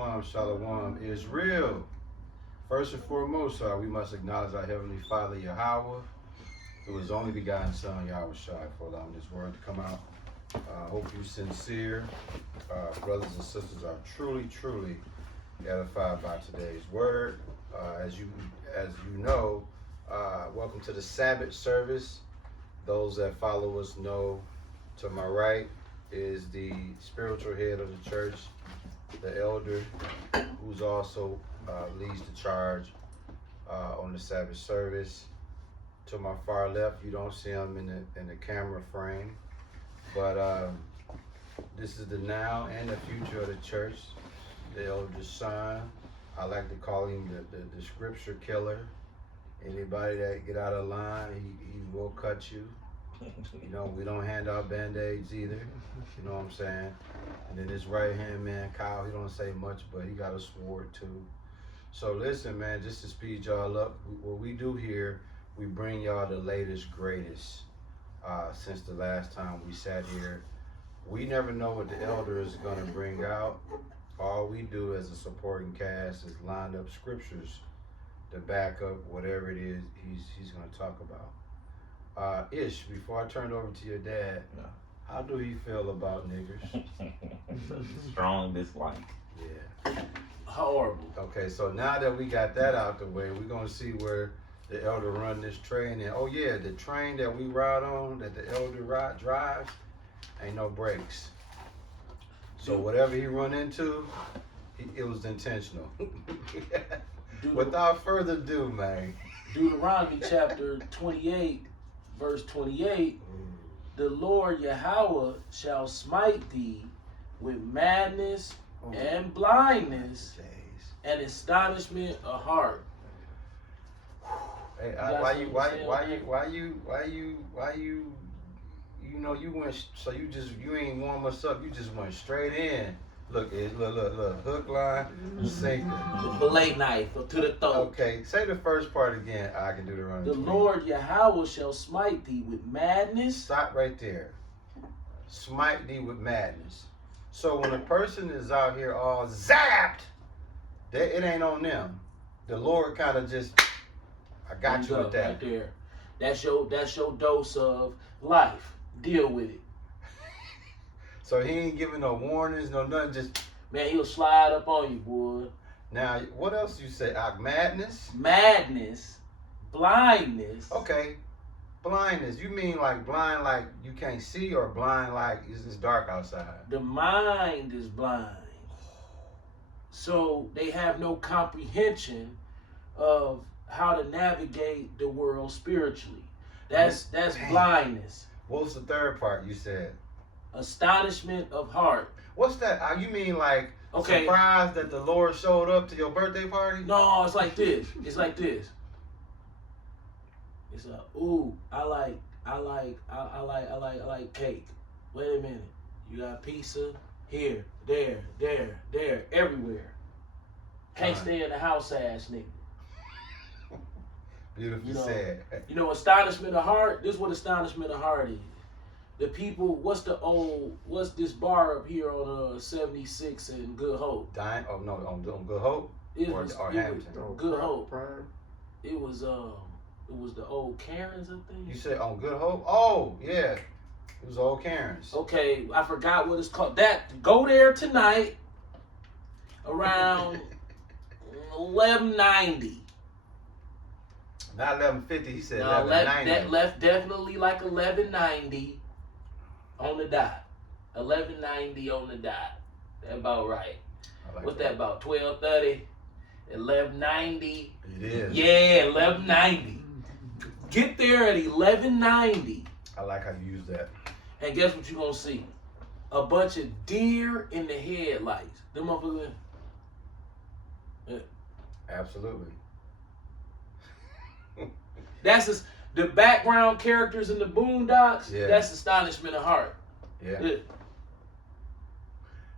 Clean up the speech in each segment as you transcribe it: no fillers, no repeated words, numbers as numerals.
Shalom, Israel. First and foremost, we must acknowledge our Heavenly Father, Yahweh, who is only begotten Son, Yahweh Shai, for allowing this word to come out. Hope you're sincere. Brothers and sisters are truly edified by today's word. As you know, welcome to the Sabbath service. Those that follow us know to my right is the spiritual head of the church, the elder, who's also leads the charge on the Sabbath service. To my far left, you don't see him in the camera frame, but this is the now and the future of the church, the elder son. I like to call him the scripture killer. Anybody that get out of line, he will cut you. You know, we don't hand out band-aids either. You know what I'm saying? And then his right-hand man, Kyle, he don't say much, but he got a sword too. So listen, man, just to speed y'all up, what we do here, we bring y'all the latest, greatest. Since the last time we sat here, we never know what the elder is gonna bring out. All we do as a supporting cast is line up scriptures to back up whatever it is he's gonna talk about. Ish, before I turn it over to your dad, how do you feel about niggers? Strong dislike. Yeah. Horrible. Okay, so now that we got that out the way, we're gonna see where the elder run this train. And oh yeah, the train that we ride on, that the elder drives, ain't no brakes. So whatever he run into, it was intentional. Without further ado, man. Deuteronomy chapter 28, verse 28, the Lord Yahweh shall smite thee with madness and blindness and astonishment of heart. Hey, you know, you went, so you ain't warm us up, you just went straight in. Look, hook, line, sinker. The fillet knife to the throat. Okay, say the first part again. I can do the run. The Lord Yahweh shall smite thee with madness. Stop right there. Smite thee with madness. So when a person is out here all zapped, it ain't on them. The Lord kind of just, I got you with that. Right there. That's your dose of life. Deal with it. So he ain't giving no warnings, no nothing, just... Man, he'll slide up on you, boy. Now, what else you say? Madness? Madness, blindness. Okay, blindness. You mean like blind like you can't see, or blind like it's dark outside? The mind is blind. So they have no comprehension of how to navigate the world spiritually. That's blindness. What's the third part you said? Astonishment of heart. What's that? You mean like surprised that the Lord showed up to your birthday party? No, it's like this. It's like this. It's a ooh, I like cake. Wait a minute. You got pizza here, there, everywhere. Can't stay in the house, ass nigga. Beautifully said. You know, astonishment of heart. This is what astonishment of heart is. The people, what's this bar up here on 76 and Good Hope? On Good Hope? Or Hampton? Good Hope. It was the old Karens, I think. You said on Good Hope? Oh, yeah. It was old Karens. Okay, I forgot what it's called. Go there tonight around 11:90. Not 11:50, he said 11:90. That left definitely like 11:90 on the dot. 11:90 on the dot. That about right. What's that about? 12:30, 11:90. It is. Yeah, 11:90. Get there at 11:90. I like how you use that. And guess what you're gonna see? A bunch of deer in the headlights. Them motherfuckers. Yeah. Absolutely. That's just the background characters in the Boondocks. Yeah. That's astonishment of heart. Yeah.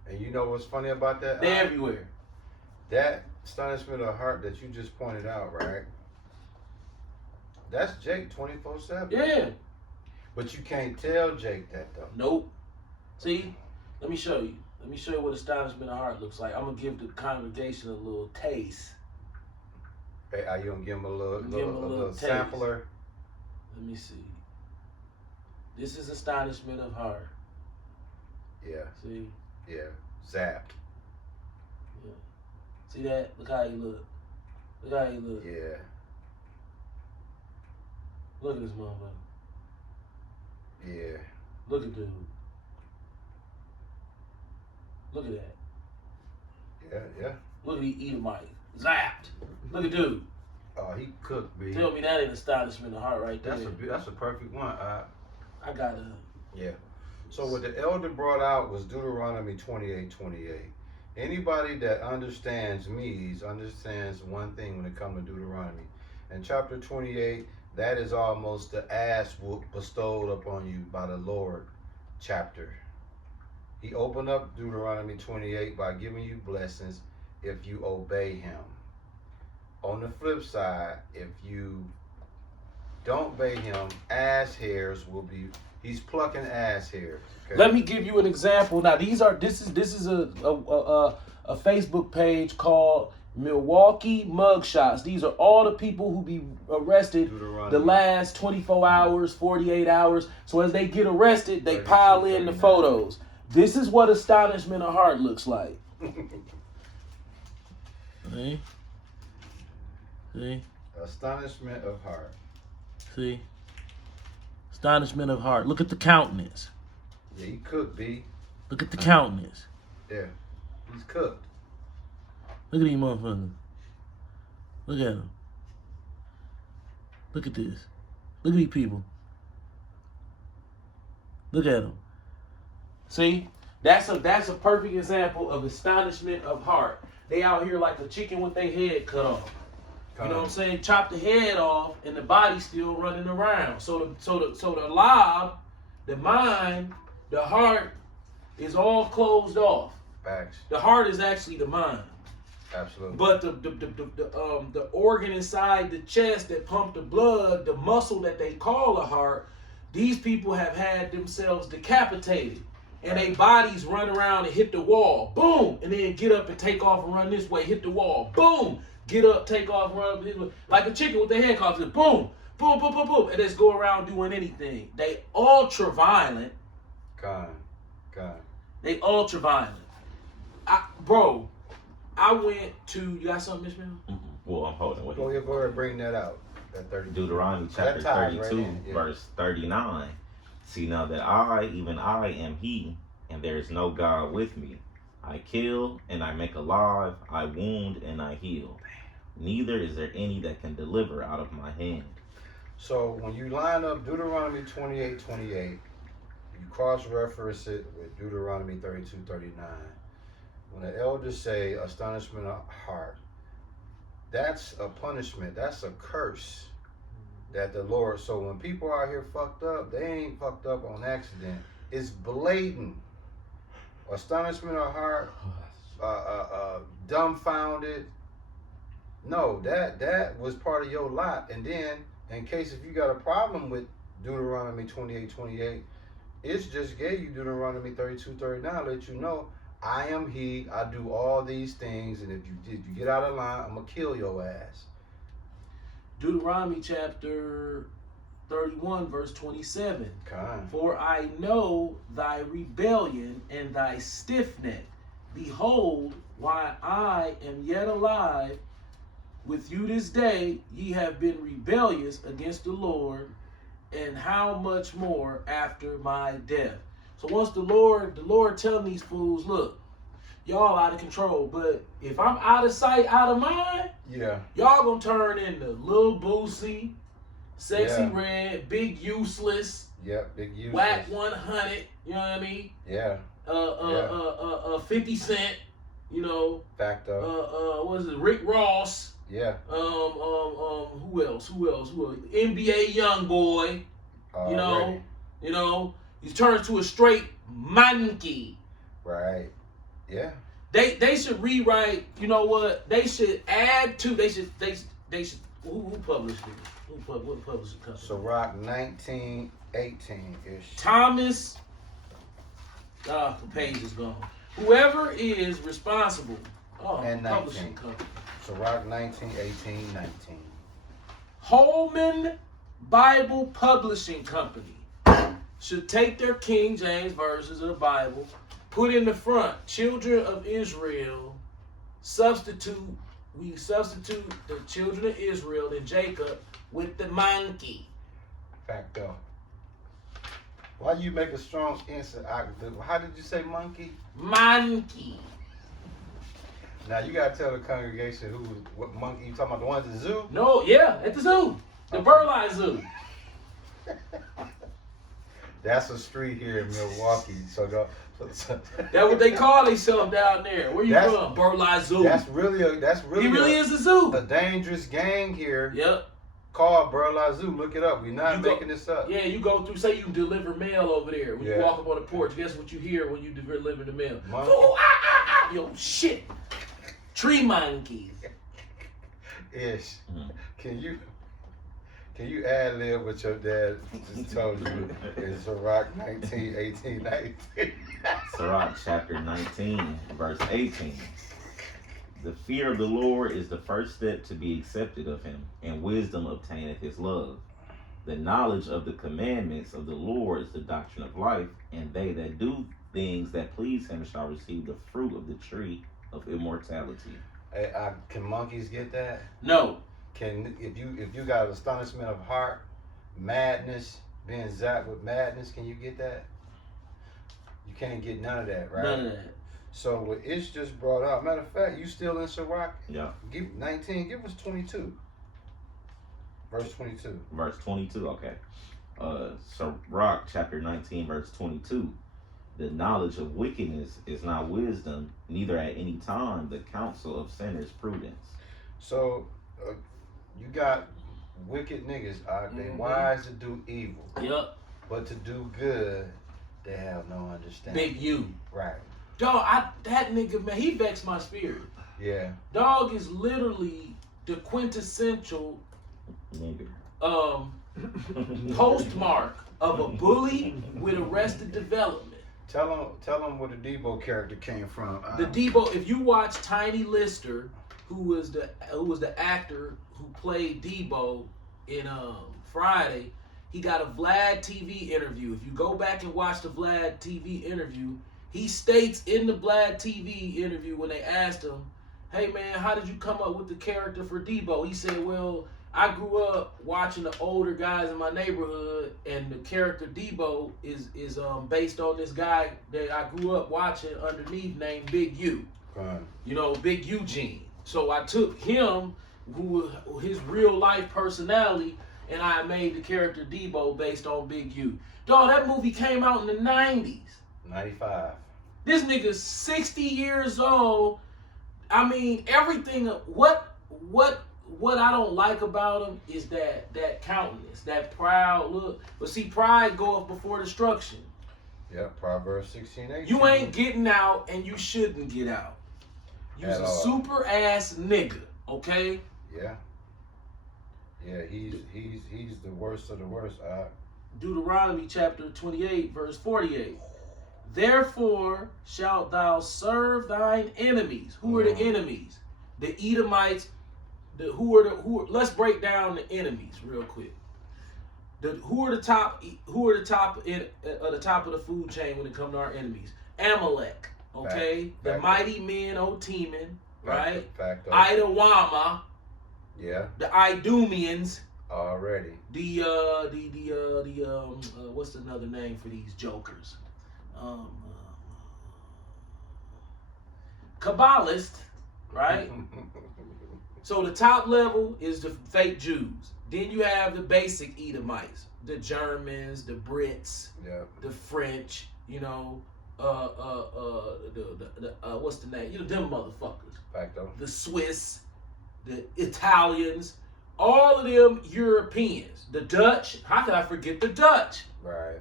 And you know what's funny about that? They're everywhere. That astonishment of heart that you just pointed out, right? That's Jake 24/7. Yeah. But you can't tell Jake that though. Nope. See, let me show you. Let me show you what astonishment of heart looks like. I'm gonna give the congregation a little taste. Hey, are you gonna give him a Give him a little taste. sampler? Let me see. This is astonishment of heart. Yeah, See? yeah. Zapped. Yeah. See that? Look how he look. Look how he look. Yeah. Look at this motherfucker. Yeah. Look at dude. Look at that. Yeah, yeah. Look at the Edomite. Zapped. Look at dude. Oh, he cooked, B. Tell me that ain't astonishment of heart right there. That's a perfect one. I gotta. Yeah. So what the elder brought out was Deuteronomy 28:28. Anybody that understands Mies understands one thing when it comes to Deuteronomy. In chapter 28, that is almost the ass whoop bestowed upon you by the Lord chapter. He opened up Deuteronomy 28 by giving you blessings if you obey him. On the flip side, if you don't obey him, ass hairs will be, he's plucking ass hairs. Okay? Let me give you an example. Now this is a Facebook page called Milwaukee Mugshots. These are all the people who be arrested the last 24 hours, 48 hours. So as they get arrested, they pile in the photos. This is what astonishment of heart looks like. See? See? Astonishment of heart. See? Astonishment of heart. Look at the countenance. Yeah, he cooked, B. Look at the countenance. Yeah, he's cooked. Look at these motherfuckers. Look at them. Look at this. Look at these people. Look at them. See? That's a perfect example of astonishment of heart. They out here like a chicken with their head cut off. You know what I'm saying? Chop the head off and the body's still running around. So the lob, the mind, the heart is all closed off. Facts. The heart is actually the mind. Absolutely. But the organ inside the chest that pump the blood, the muscle that they call a heart, these people have had themselves decapitated. And their bodies run around and hit the wall. Boom! And then get up and take off and run this way, hit the wall. Boom! Get up, take off, run this way. Like a chicken with their head cut off. Boom! Boom, boom, boom, boom. And just go around doing anything. They ultra violent. Con. They ultra violent. Bro, I went to, you got something, Miss Mel? Mm-hmm. Well, I'm holding. Go ahead and bring that out. That 32. Deuteronomy chapter 32, right yeah. verse 39. See now that I, even I, am he, and there is no God with me. I kill and I make alive, I wound and I heal. Neither is there any that can deliver out of my hand. So when you line up Deuteronomy 28:28, you cross-reference it with Deuteronomy 32:39. When the elders say astonishment of heart, that's a punishment, that's a curse that the Lord, so when people are here fucked up, they ain't fucked up on accident. It's blatant. Astonishment of heart, dumbfounded. No, that was part of your lot. And then, in case if you got a problem with Deuteronomy 28:28, it's just gave you Deuteronomy 32:39, let you know, I am he, I do all these things, and if you get out of line, I'm gonna kill your ass. Deuteronomy chapter 31, verse 27. Kind. For I know thy rebellion and thy stiff neck. Behold, while I am yet alive with you this day, ye have been rebellious against the Lord, and how much more after my death. So once the Lord telling these fools, look, y'all out of control, but if I'm out of sight, out of mind, yeah, y'all gonna turn into Lil Boosie, Sexy Red, Big Useless, Big Useless, Whack 100, you know what I mean? Yeah. 50 Cent, you know. Facto. What is it? Rick Ross. Yeah. Who else? NBA Youngboy. You know. He's turned to a straight monkey. Right. Yeah. They should rewrite. You know what? They should add to. They should. Who published it? What published it? So Rock 1918 ish. Thomas. The page is gone. Whoever is responsible. Oh, And publishing 19. company. Sirach 19, 18, 19. Holman Bible Publishing Company should take their King James versions of the Bible, put in the front, children of Israel, we substitute the children of Israel and Jacob with the monkey. Facto. Why you make a strong answer? How did you say monkey? Monkey. Now you gotta tell the congregation what monkey you talking about. The ones at the zoo? No, yeah, at the zoo. The Burleigh Zoo. That's a street here in Milwaukee. So That's what they call themselves down there. Where you from? Burleigh Zoo. that's really He really is a zoo. a dangerous gang here Yep. called Burleigh Zoo. Look it up. We're not You go- making this up. Yeah, you go through, say you deliver mail over there. When you Yeah. walk up on the porch, guess what you hear when you deliver the mail? Monkey. Oh, ah, ah, ah. Yo, shit. Tree monkeys. Ish. Mm. Can you ad lib what your dad just told you in Sirach 19, 18, 19? Sirach chapter 19, verse 18. The fear of the Lord is the first step to be accepted of him, and wisdom obtaineth his love. The knowledge of the commandments of the Lord is the doctrine of life, and they that do things that please him shall receive the fruit of the tree of immortality. Hey, can monkeys get that? No. Can if you got astonishment of heart, madness, being zapped with madness, can you get that? You can't get none of that, right? None of that. So what Ish just brought out, matter of fact, you still in Sirach? Yeah. Give 19, give us 22. Verse 22. Verse 22, okay. Sirach chapter 19, verse 22. The knowledge of wickedness is not wisdom, neither at any time the counsel of sinners prudence. So you got wicked niggas, they wise to do evil, Yep. but to do good, they have no understanding. Big U. Right. Dog, that nigga, man, he vexed my spirit. Yeah. Dog is literally the quintessential Nigga. postmark of a bully with Arrested Development. Tell them where the Debo character came from. The Debo, if you watch Tiny Lister, who was the actor who played Debo in Friday, he got a Vlad TV interview. If you go back and watch the Vlad TV interview, he states in the Vlad TV interview when they asked him, "Hey man, how did you come up with the character for Debo?" He said, "Well, I grew up watching the older guys in my neighborhood, and the character Debo is based on this guy that I grew up watching underneath named Big U. You know, Big Eugene. So I took him, his real life personality, and I made the character Debo based on Big U. Dog, that movie came out in the 90s. 95. This nigga's 60 years old. I mean, everything. What I don't like about him is that countenance, that proud look. But see, pride goeth before destruction. Yep, Proverbs 16:18. You ain't getting out, and you shouldn't get out. You's At a all. super ass nigga, okay? Yeah. Yeah, he's the worst of the worst. Deuteronomy chapter 28, verse 48. Therefore shalt thou serve thine enemies. Who are the enemies? The Edomites. Let's break down the enemies real quick. Who are the top of the food chain when it comes to our enemies? Amalek, okay? The Fact. mighty men, O Teman, right? Fact. Idawama, Yeah, the Idumeans, already. what's another name for these jokers? Kabbalist, right? So the top level is the fake Jews. Then you have the basic Edomites, the Germans, the Brits, Yep. the French, you know, what's the name? You know, them motherfuckers. Facto. The Swiss, the Italians, all of them Europeans. The Dutch, how could I forget the Dutch? Right.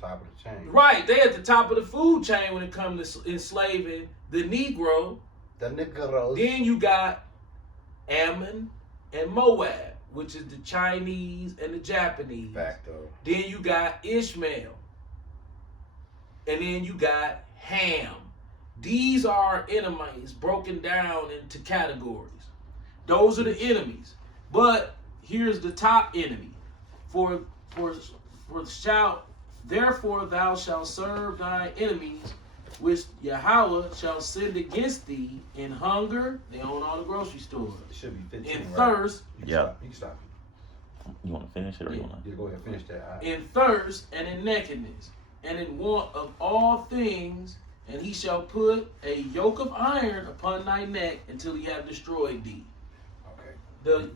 Top of the chain. Right, they at the top of the food chain when it comes to enslaving the Negro. The Negroes. Then you got Ammon and Moab, which is the Chinese and the Japanese. Facto. Then you got Ishmael. And then you got Ham. These are enemies broken down into categories. Those are the enemies. But here's the top enemy. Therefore thou shalt serve thy enemies, which Yahweh shall send against thee in hunger. They own all the grocery stores. It should be 15. In right? thirst. You can Yeah. Stop. You can stop. You want to finish it or you want to? Yeah, go ahead. Finish that. All right. In thirst and in nakedness, and in want of all things, and he shall put a yoke of iron upon thy neck until he have destroyed thee. Okay. The